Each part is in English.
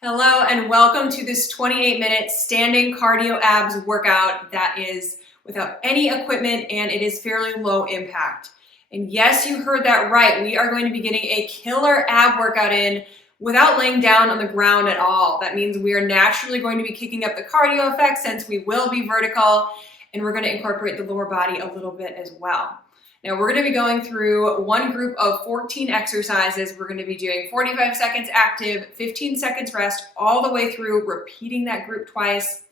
Hello and welcome to this 28-minute standing cardio abs workout that is without any equipment and it is fairly low impact. And yes, you heard that right. We are going to be getting a killer ab workout in without laying down on the ground at all. That means we are naturally going to be kicking up the cardio effect since we will be vertical, and we're going to incorporate the lower body a little bit as well. Now we're going to be going through one group of 14 exercises. We're going to be doing 45 seconds active, 15 seconds rest, all the way through, repeating that group twice.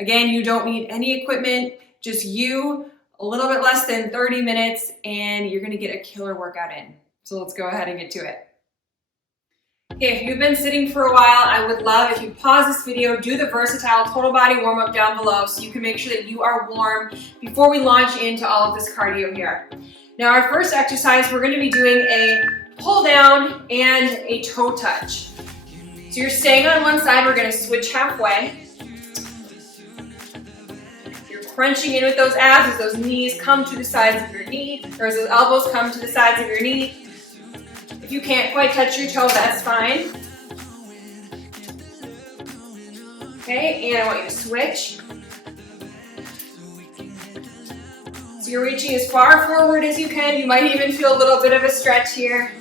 Again, you don't need any equipment, just you, a little bit less than 30 minutes, and you're going to get a killer workout in. So let's go ahead and get to it. Okay, if you've been sitting for a while, I would love if you pause this video, do the versatile total body warm up down below so you can make sure that you are warm before we launch into all of this cardio here. Now our first exercise, we're going to be doing a pull down and a toe touch. So you're staying on one side, we're going to switch halfway. You're crunching in with those abs as those knees come to the sides of your knee, or as those elbows come to the sides of your knee. If you can't quite touch your toe, that's fine. Okay, and I want you to switch. So you're reaching as far forward as you can. You might even feel a little bit of a stretch here.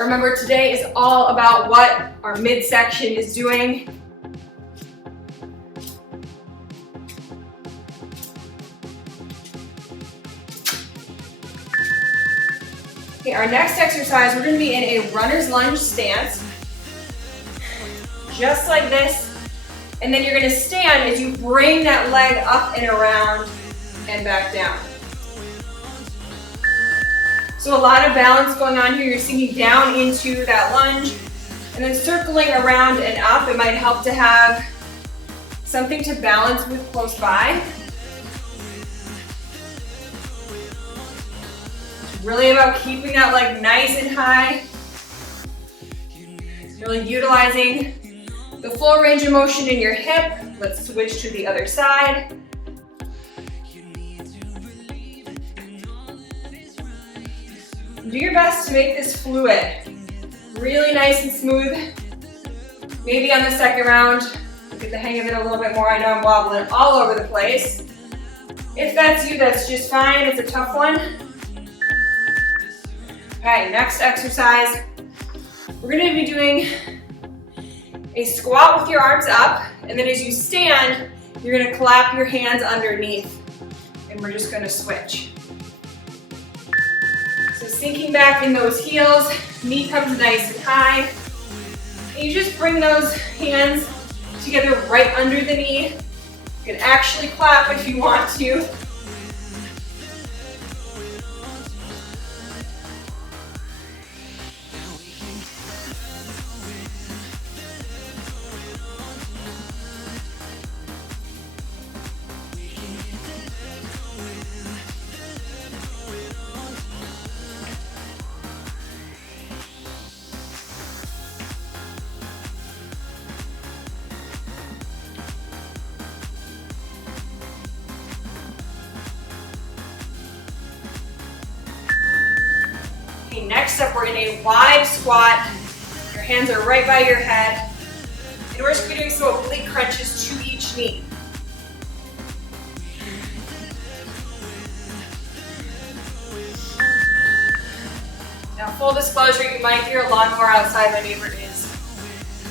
Remember, today is all about what our midsection is doing. Okay, our next exercise, we're going to be in a runner's lunge stance, just like this, and then you're going to stand as you bring that leg up and around and back down. So a lot of balance going on here. You're sinking down into that lunge and then circling around and up. It might help to have something to balance with close by. Really about keeping that leg nice and high. Really utilizing the full range of motion in your hip. Let's switch to the other side. Do your best to make this fluid. Really nice and smooth. Maybe on the second round, get the hang of it a little bit more. I know I'm wobbling all over the place. If that's you, that's just fine. It's a tough one. Okay, next exercise, we're going to be doing a squat with your arms up, and then as you stand, you're going to clap your hands underneath, and we're just going to switch. So sinking back in those heels, knee comes nice and high, and you just bring those hands together right under the knee. You can actually clap if you want to. Next up, we're in a wide squat. Your hands are right by your head. And we're just going to be doing some oblique crunches to each knee. Now, full disclosure, you might hear a lawnmower outside. My neighbor is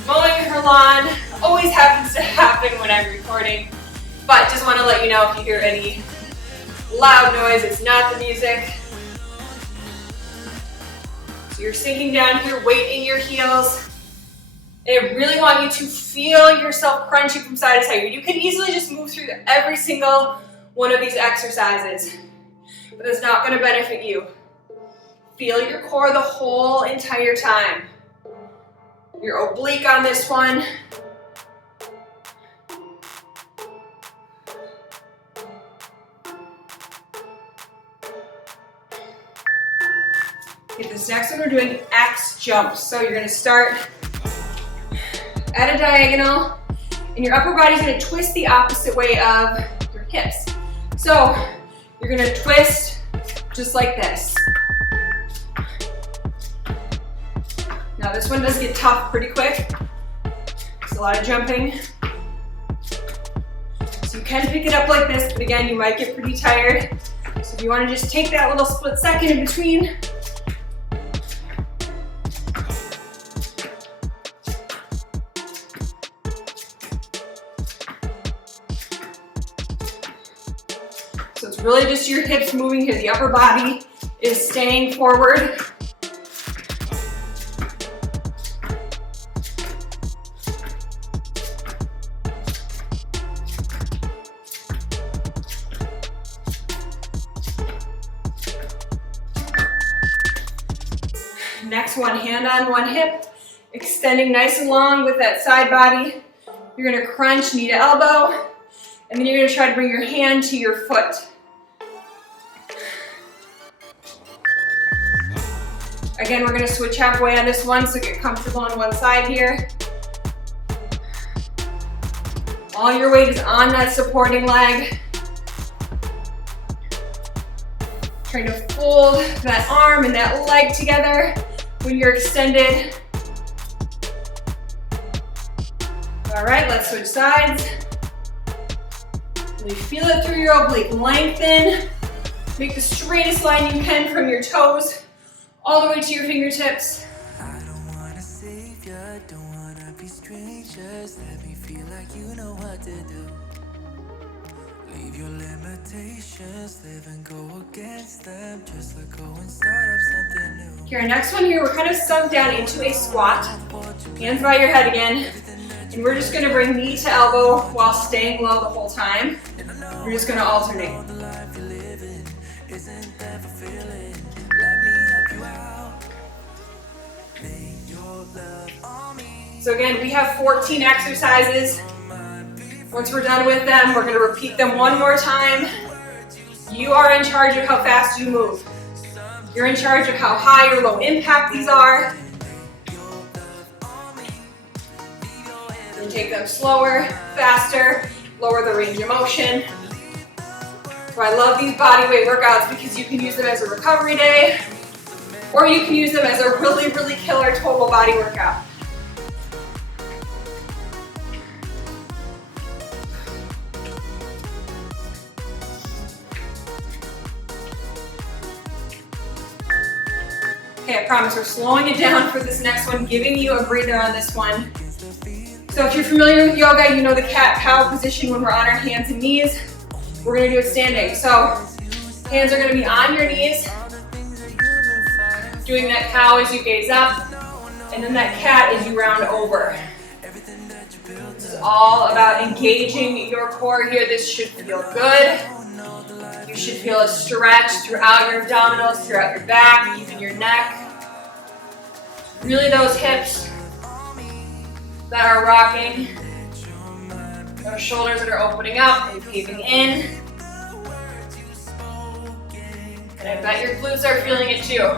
mowing her lawn. Always happens to happen when I'm recording. But just want to let you know if you hear any loud noise, it's not the music. So you're sinking down here, weight in your heels. And I really want you to feel yourself crunching from side to side. You can easily just move through every single one of these exercises, but it's not going to benefit you. Feel your core the whole entire time. You're oblique on this one. Okay, this next one we're doing X jumps. So you're going to start at a diagonal, and your upper body's going to twist the opposite way of your hips. So you're going to twist just like this. Now this one does get tough pretty quick. It's a lot of jumping. So you can pick it up like this, but again, you might get pretty tired. So if you want to just take that little split second in between. So it's really just your hips moving here. The upper body is staying forward. Next one, hand on one hip, extending nice and long with that side body. You're gonna crunch knee to elbow, and then you're gonna try to bring your hand to your foot. Again, we're gonna switch halfway on this one, so get comfortable on one side here. All your weight is on that supporting leg. Trying to fold that arm and that leg together when you're extended. All right, let's switch sides. Really feel it through your oblique. Lengthen. Make the straightest line you can from your toes all the way to your fingertips. I don't wanna save you, don't wanna be strangers. Let me feel like you know what to do. Leave your limitations, live and go against them. Just let go and start up something new. Okay, our next one here, we're kind of sunk down into a squat. Hands by your head again. And we're just gonna bring knee to elbow while staying low the whole time. We're just gonna alternate. So again, we have 14 exercises. Once we're done with them, we're gonna repeat them one more time. You are in charge of how fast you move. You're in charge of how high or low impact these are. And take them slower, faster, lower the range of motion. So I love these bodyweight workouts because you can use them as a recovery day, or you can use them as a really, really killer total body workout. Okay, I promise we're slowing it down for this next one, giving you a breather on this one. So if you're familiar with yoga, you know the cat-cow position when we're on our hands and knees. We're gonna do it standing. So hands are gonna be on your knees, doing that cow as you gaze up, and then that cat as you round over. This is all about engaging your core here. This should feel good. You should feel a stretch throughout your abdominals, throughout your back, even your neck. Really those hips that are rocking, those shoulders that are opening up and caving in. And I bet your glutes are feeling it too.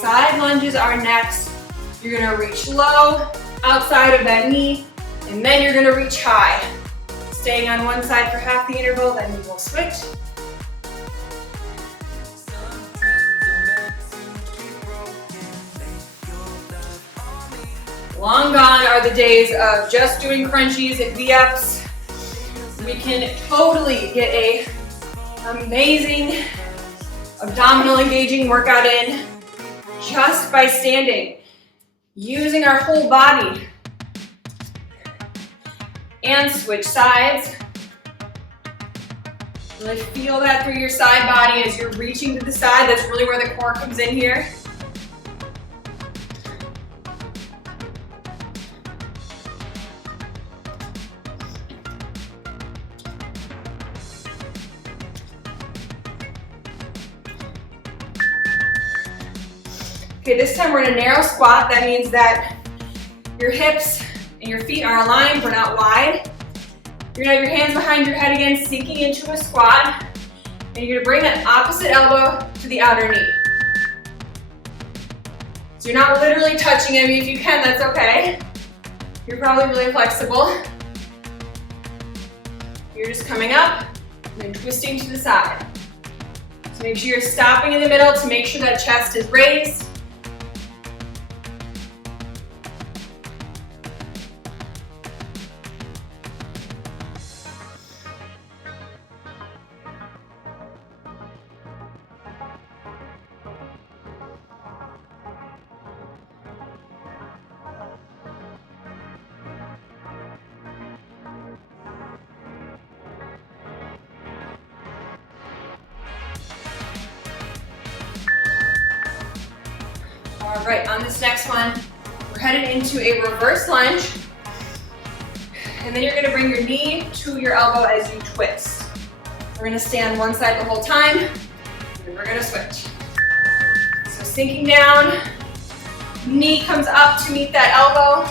Side lunges are next. You're gonna reach low, outside of that knee, and then you're gonna reach high. Staying on one side for half the interval, then you will switch. Long gone are the days of just doing crunchies and V-ups. We can totally get a amazing abdominal engaging workout in just by standing, using our whole body. And switch sides. Really feel that through your side body as you're reaching to the side. That's really where the core comes in here. Okay, this time we're in a narrow squat. That means that your hips and your feet are aligned, but not wide. You're gonna have your hands behind your head again, sinking into a squat. And you're gonna bring that opposite elbow to the outer knee. So you're not literally touching it. I mean, if you can, that's okay. You're probably really flexible. You're just coming up and then twisting to the side. So make sure you're stopping in the middle to make sure that chest is raised. All right, on this next one, we're headed into a reverse lunge. And then you're gonna bring your knee to your elbow as you twist. We're gonna stay on one side the whole time, and then we're gonna switch. So sinking down, knee comes up to meet that elbow.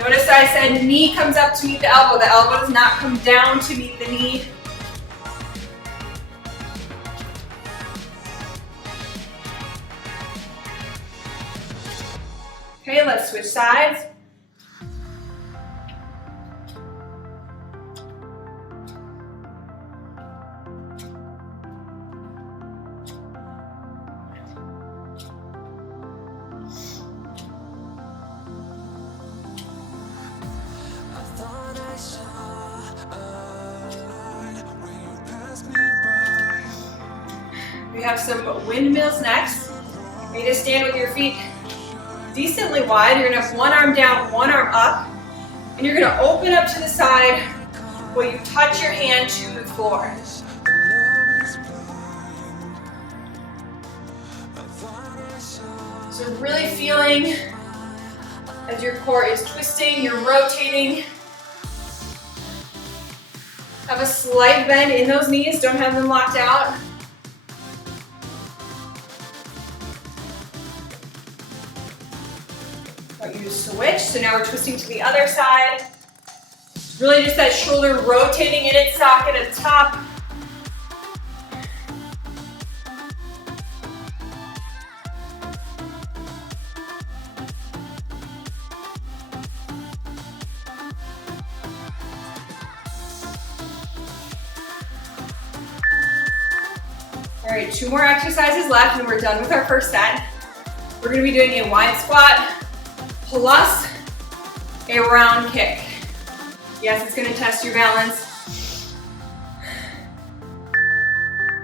Notice I said knee comes up to meet the elbow. The elbow does not come down to meet the knee. Okay, let's switch sides. We have some windmills next. You need to stand with your feet decently wide. You're gonna have one arm down, one arm up, and you're gonna open up to the side where you touch your hand to the floor. So really feeling as your core is twisting, you're rotating. Have a slight bend in those knees, don't have them locked out. You switch, so now we're twisting to the other side. It's really just that shoulder rotating in its socket at the top. All right, 2 more exercises left and we're done with our first set. We're gonna be doing a wide squat plus a round kick. Yes, it's gonna test your balance.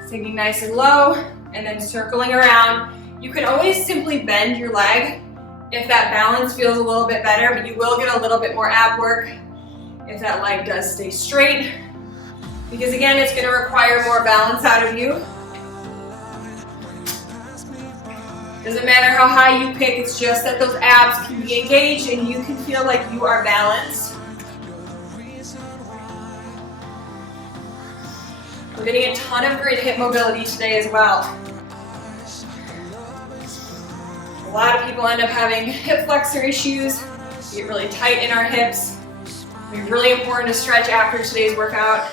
Sinking nice and low, and then circling around. You can always simply bend your leg if that balance feels a little bit better, but you will get a little bit more ab work if that leg does stay straight. Because again, it's gonna require more balance out of you. Doesn't matter how high you pick, it's just that those abs can be engaged and you can feel like you are balanced. We're getting a ton of great hip mobility today as well. A lot of people end up having hip flexor issues. We get really tight in our hips. It's really important to stretch after today's workout.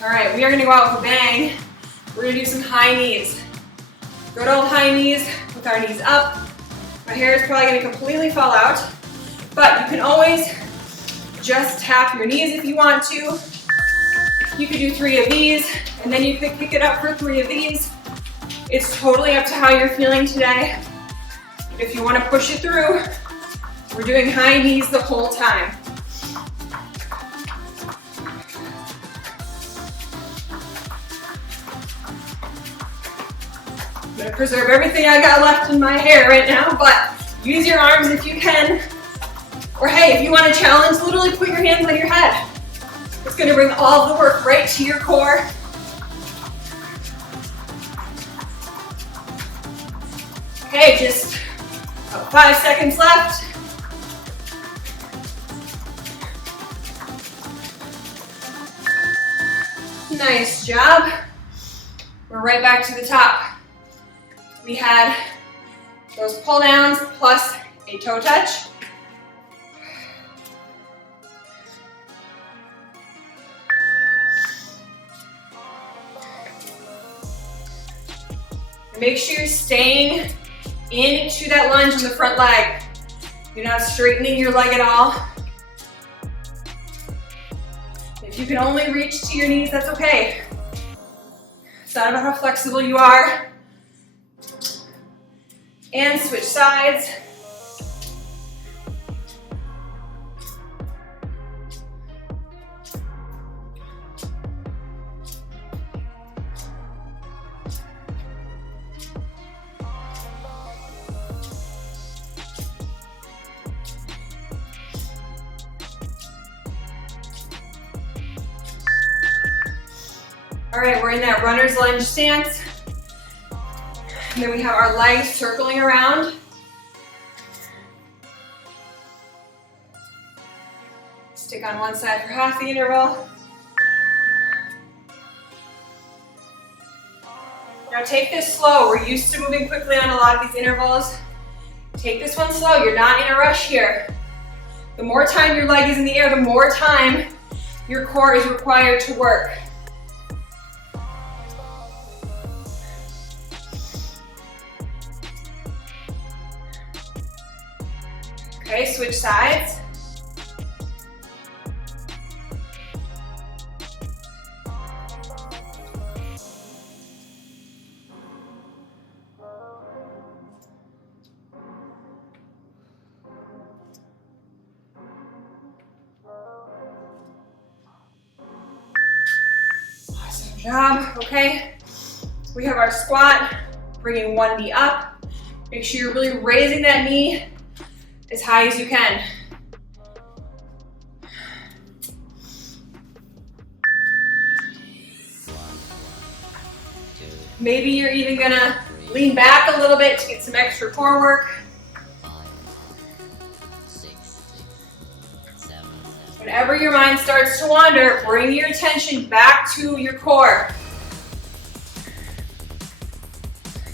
All right, we are gonna go out with a bang. We're gonna do some high knees. Good old high knees with our knees up. My hair is probably gonna completely fall out, but you can always just tap your knees if you want to. You could do 3 of these, and then you could pick it up for 3 of these. It's totally up to how you're feeling today. If you wanna push it through, we're doing high knees the whole time. I'm gonna preserve everything I got left in my hair right now, but use your arms if you can. Or hey, if you want to challenge, literally put your hands on your head. It's gonna bring all of the work right to your core. Okay, just about 5 seconds left. Nice job. We're right back to the top. We had those pull downs plus a toe touch. Make sure you're staying into that lunge in the front leg. You're not straightening your leg at all. If you can only reach to your knees, that's okay. It's not about how flexible you are. And switch sides. All right, we're in that runner's lunge stance. And then we have our legs circling around. Stick on one side for half the interval. Now take this slow. We're used to moving quickly on a lot of these intervals. Take this one slow. You're not in a rush here. The more time your leg is in the air, the more time your core is required to work. Okay, switch sides. Awesome job, okay. We have our squat, bringing one knee up. Make sure you're really raising that knee as high as you can. Maybe you're even gonna lean back a little bit to get some extra core work. Whenever your mind starts to wander, bring your attention back to your core.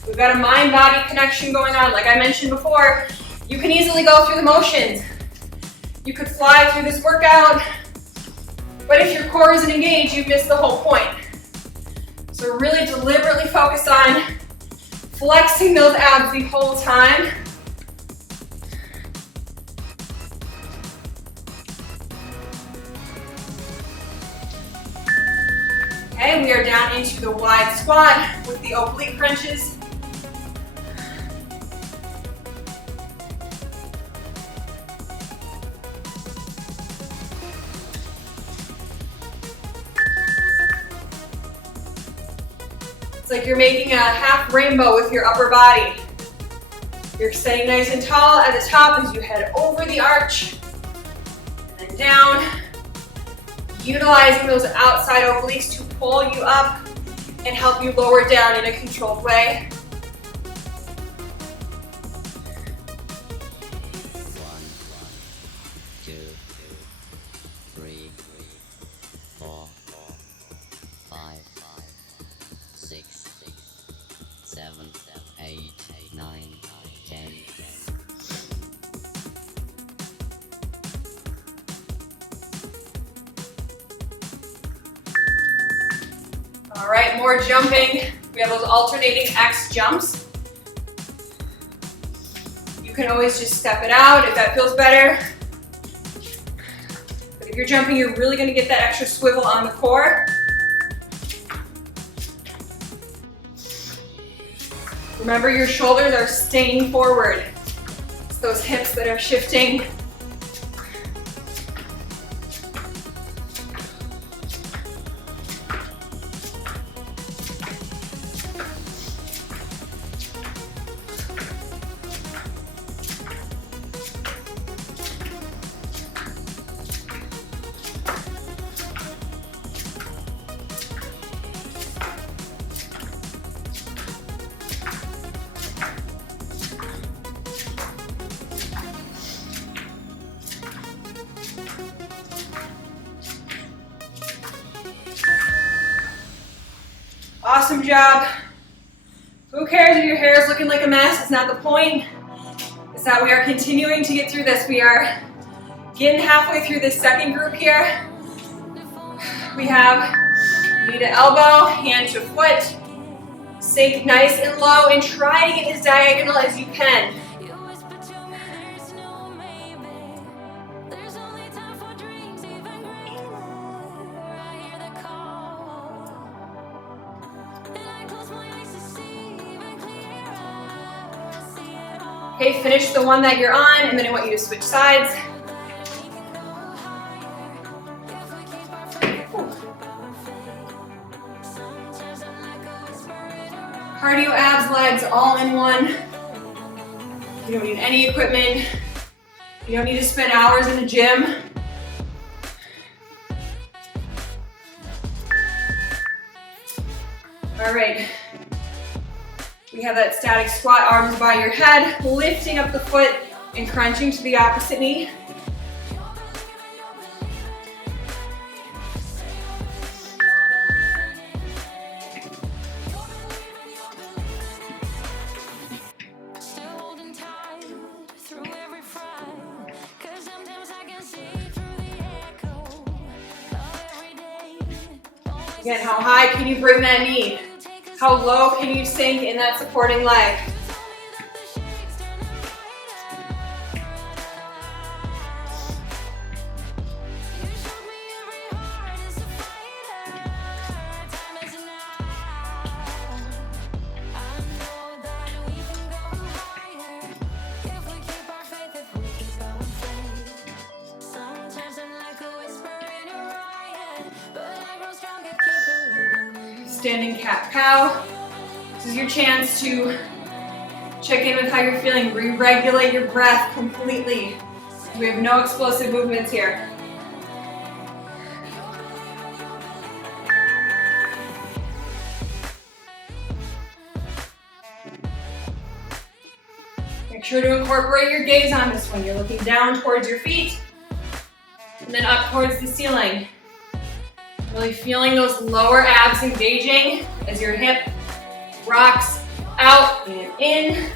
We've got a mind-body connection going on. Like I mentioned before, you can easily go through the motions. You could fly through this workout, but if your core isn't engaged, you've missed the whole point. So really deliberately focus on flexing those abs the whole time. Okay, we are down into the wide squat with the oblique crunches. It's like you're making a half rainbow with your upper body. You're staying nice and tall at the top as you head over the arch and then down, utilizing those outside obliques to pull you up and help you lower down in a controlled way. All right, more jumping. We have those alternating X jumps. You can always just step it out if that feels better. But if you're jumping, you're really going to get that extra swivel on the core. Remember, your shoulders are staying forward. It's those hips that are shifting. Awesome job. Who cares if your hair is looking like a mess? It's not the point. It's that we are continuing to get through this. We are getting halfway through this second group here. We have knee to elbow, hand to foot, Sink nice and low and try to get as diagonal as you can. Okay, finish the one that you're on, and then I want you to switch sides. Cardio, abs, legs, all in one. You don't need any equipment. You don't need to spend hours in the gym. All right. We have that static squat, arms by your head, lifting up the foot and crunching to the opposite knee. Again, how high can you bring that knee? How low can you sink in that supporting leg? Standing cat-cow. This is your chance to check in with how you're feeling. Re-regulate your breath completely. We have no explosive movements here. Make sure to incorporate your gaze on this one. You're looking down towards your feet and then up towards the ceiling. Really feeling those lower abs engaging as your hip rocks out and in.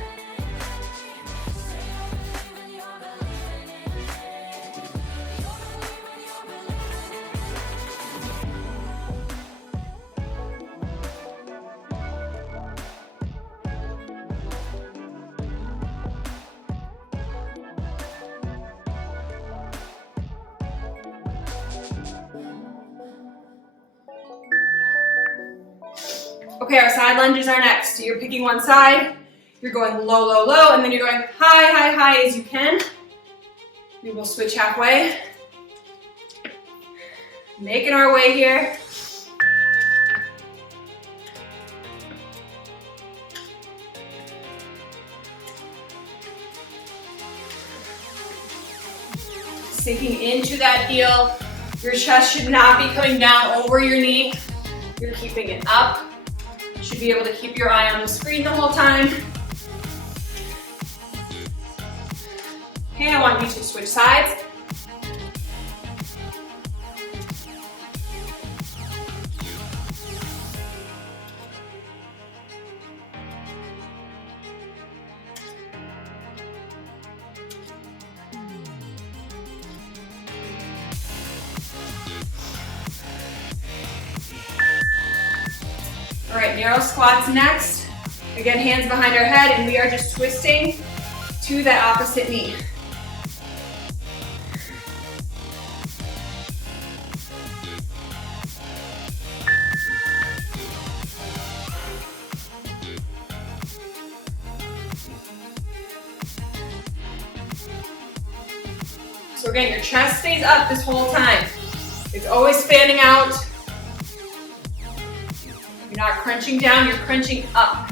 Okay, our side lunges are next. So you're picking one side, you're going low, low, low, and then you're going high, high, high as you can. We will switch halfway. Making our way here. Sinking into that heel. Your chest should not be coming down over your knee. You're keeping it up. You should be able to keep your eye on the screen the whole time. Okay, I want you to switch sides. All right, narrow squats next. Again, hands behind our head, and we are just twisting to that opposite knee. So again, your chest stays up this whole time. It's always fanning out. You're not crunching down, you're crunching up.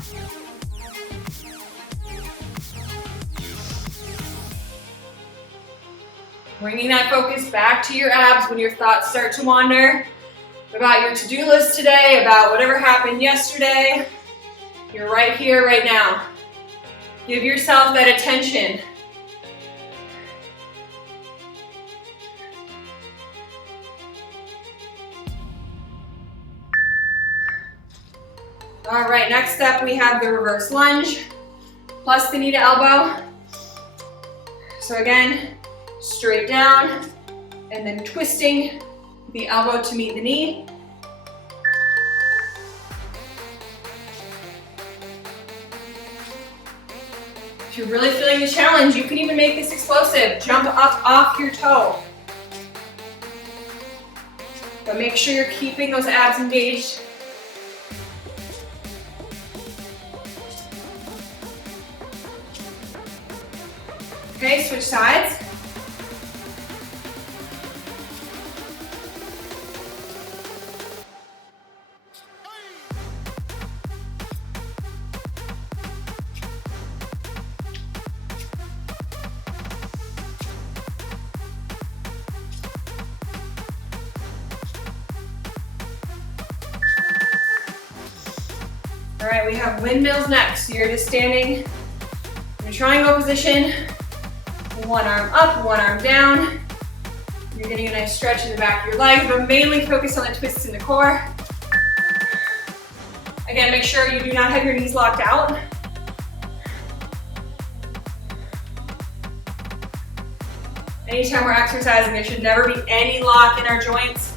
Bringing that focus back to your abs when your thoughts start to wander about your to-do list today, about whatever happened yesterday. You're right here, right now. Give yourself that attention. All right, next up we have the reverse lunge, plus the knee to elbow. So again, straight down, and then twisting the elbow to meet the knee. If you're really feeling the challenge, you can even make this explosive. Jump up off your toe. But make sure you're keeping those abs engaged. Okay, switch sides. All right, we have windmills next. So you're just standing in a triangle position, one arm up, one arm down. You're getting a nice stretch in the back of your legs, but mainly focus on the twists in the core. Again, make sure you do not have your knees locked out. Anytime we're exercising, there should never be any lock in our joints.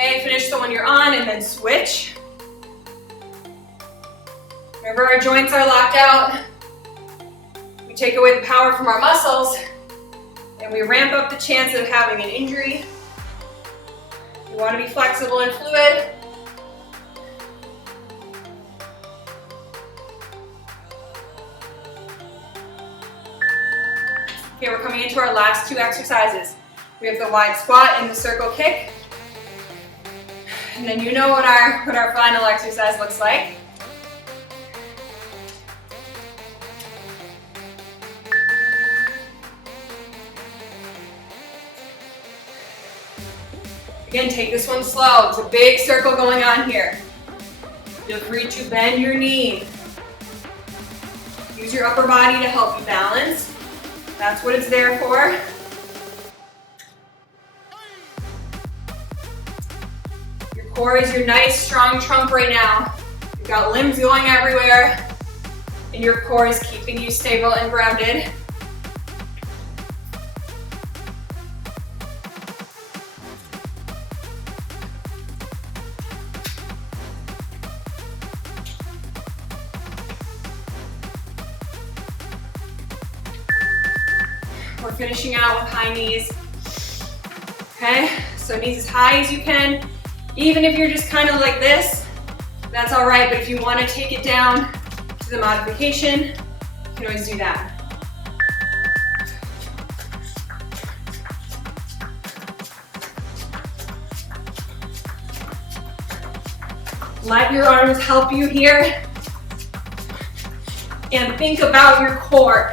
Okay, finish the one you're on and then switch. Whenever our joints are locked out, we take away the power from our muscles and we ramp up the chance of having an injury. You want to be flexible and fluid. Okay, we're coming into our last two exercises. We have the wide squat and the circle kick. And then you know what our final exercise looks like. Again, take this one slow. It's a big circle going on here. Feel free to bend your knee. Use your upper body to help you balance. That's what it's there for. Core is your nice, strong trunk right now. You've got limbs going everywhere, and your core is keeping you stable and grounded. We're finishing out with high knees. Okay, so knees as high as you can. Even if you're just kind of like this, that's all right, but if you want to take it down to the modification, you can always do that. Let your arms help you here, and think about your core.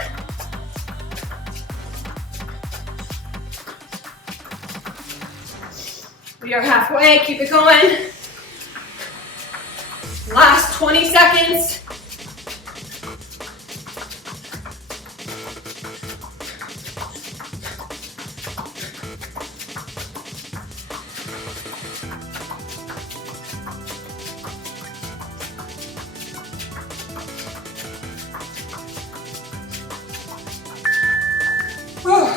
We are halfway, keep it going. Last 20 seconds. Whew.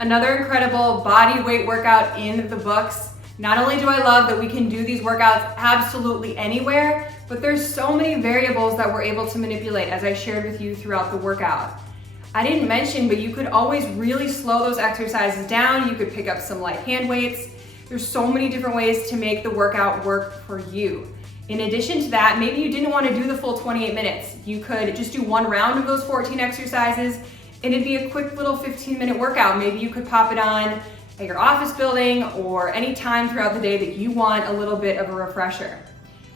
Another incredible body weight workout in the books. Not only do I love that we can do these workouts absolutely anywhere, but there's so many variables that we're able to manipulate, as I shared with you throughout the workout. I didn't mention, but you could always really slow those exercises down. You could pick up some light hand weights. There's so many different ways to make the workout work for you. In addition to that, maybe you didn't want to do the full 28 minutes. You could just do one round of those 14 exercises, and it'd be a quick little 15-minute workout. Maybe you could pop it on at your office building or any time throughout the day that you want a little bit of a refresher.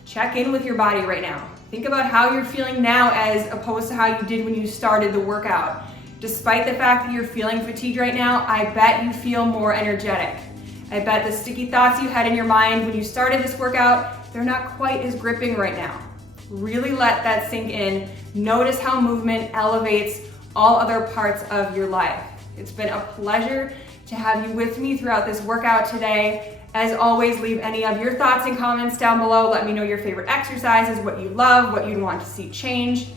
Check in with your body right now. Think about how you're feeling now as opposed to how you did when you started the workout. Despite the fact that you're feeling fatigued right now, I bet you feel more energetic. I bet the sticky thoughts you had in your mind when you started this workout, they're not quite as gripping right now. Really let that sink in. Notice how movement elevates all other parts of your life. It's been a pleasure to have you with me throughout this workout today. As always, leave any of your thoughts and comments down below. Let me know your favorite exercises, what you love, what you'd want to see change.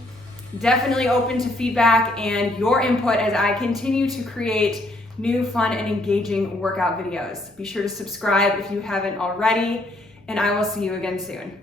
Definitely open to feedback and your input as I continue to create new, fun, and engaging workout videos. Be sure to subscribe if you haven't already, and I will see you again soon.